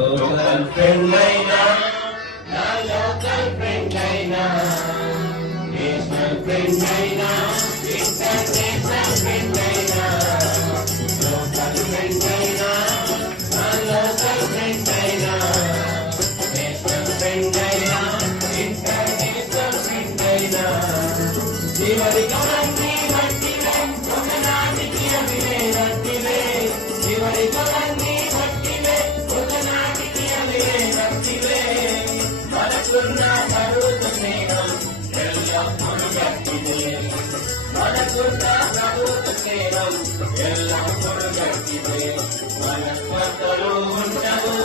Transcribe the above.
local friend అయినా నా local friend అయినా నేషనల్ ఫ్రెండ్ అయినా ఇంటర్నేషనల్ ఫ్రెండ్ అయినా లోకల్ ఫ్రెండ్ అయినా నా లోకల్ ఫ్రెండ్ అయినా నేషనల్ ఫ్రెండ్ అయినా ఇంటర్నేషనల్ ఫ్రెండ్ అయినా చివరి కలన్నీ మట్టివే ఒకనాటికి అవివే నట్టివే చివరి కలన్నీ మట్టివే ఒకనాటికి అవివే నట్టివే మనకున్న ప్రభుత్వ స్నేహం ఎల్లప్పుడూ గట్టిదే మనకున్న ప్రభుత్వ స్నేహం ఎల్లప్పుడూ గట్టిదే మన స్పర్ధలు ఉండవు